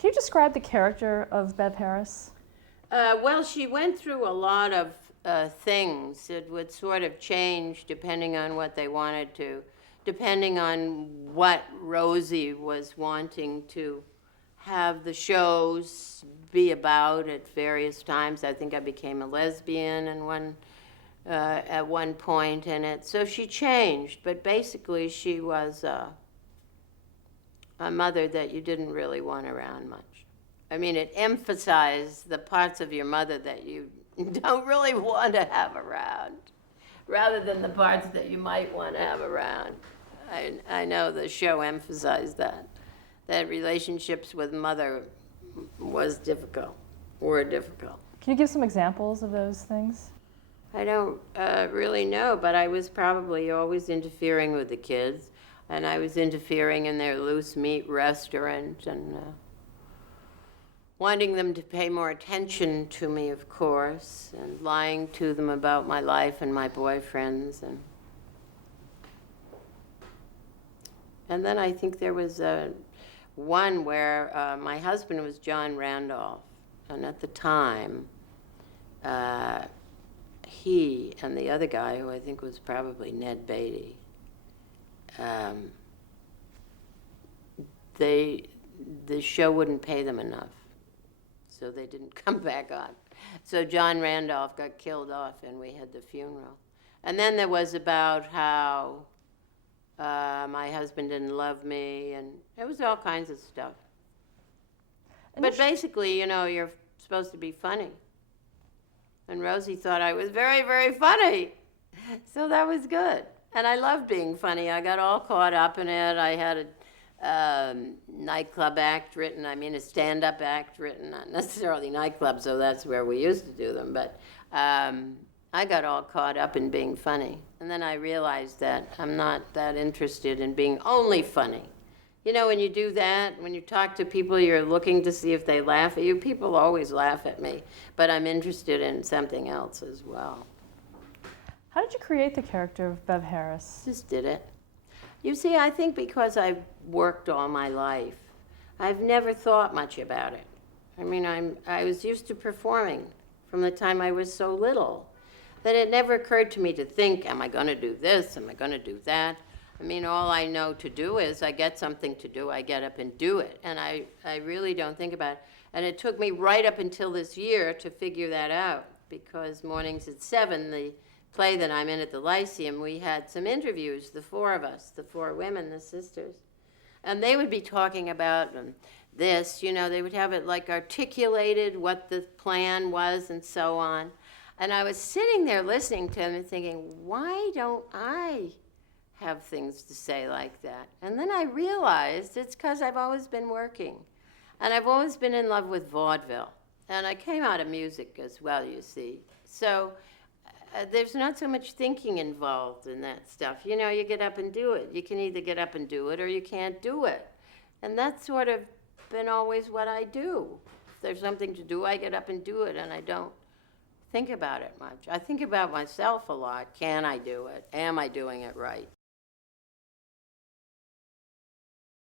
Can you describe the character of Bev Harris? Well, she went through a lot of things. It would sort of change depending on what they wanted to, depending on what Rosie was wanting to have the shows be about at various times. I think I became a lesbian at one point in it. So she changed, but basically she was a mother that you didn't really want around much. I mean, it emphasized the parts of your mother that you don't really want to have around, rather than the parts that you might want to have around. I know the show emphasized that relationships with mother were difficult. Can you give some examples of those things? I don't really know, but I was probably always interfering with the kids, and I was interfering in their loose meat restaurant and wanting them to pay more attention to me, of course, and lying to them about my life and my boyfriends. And then I think there was one where my husband was John Randolph, and at the time, he and the other guy, who I think was probably Ned Beatty, the show wouldn't pay them enough, so they didn't come back on. So John Randolph got killed off, and we had the funeral. And then there was about how my husband didn't love me, and it was all kinds of stuff. But basically, you're supposed to be funny. And Rosie thought I was very, very funny. So that was good. And I loved being funny. I got all caught up in it. I had a nightclub act written, a stand-up act written, not necessarily nightclubs, so that's where we used to do them. But I got all caught up in being funny. And then I realized that I'm not that interested in being only funny. When you do that, when you talk to people, you're looking to see if they laugh at you. People always laugh at me, but I'm interested in something else as well. How did you create the character of Bev Harris? Just did it. You see, I think because I've worked all my life, I've never thought much about it. I was used to performing from the time I was so little that it never occurred to me to think, am I going to do this? Am I going to do that? All I know to do is I get something to do, I get up and do it. And I really don't think about it. And it took me right up until this year to figure that out, because Mornings at 7, the play that I'm in at the Lyceum, we had some interviews, the four of us, the four women, the sisters. And they would be talking about this, they would have it like articulated what the plan was and so on. And I was sitting there listening to them and thinking, why don't I have things to say like that? And then I realized it's because I've always been working. And I've always been in love with vaudeville. And I came out of music as well, you see. So there's not so much thinking involved in that stuff. You get up and do it. You can either get up and do it or you can't do it. And that's sort of been always what I do. If there's something to do, I get up and do it, and I don't think about it much. I think about myself a lot. Can I do it? Am I doing it right?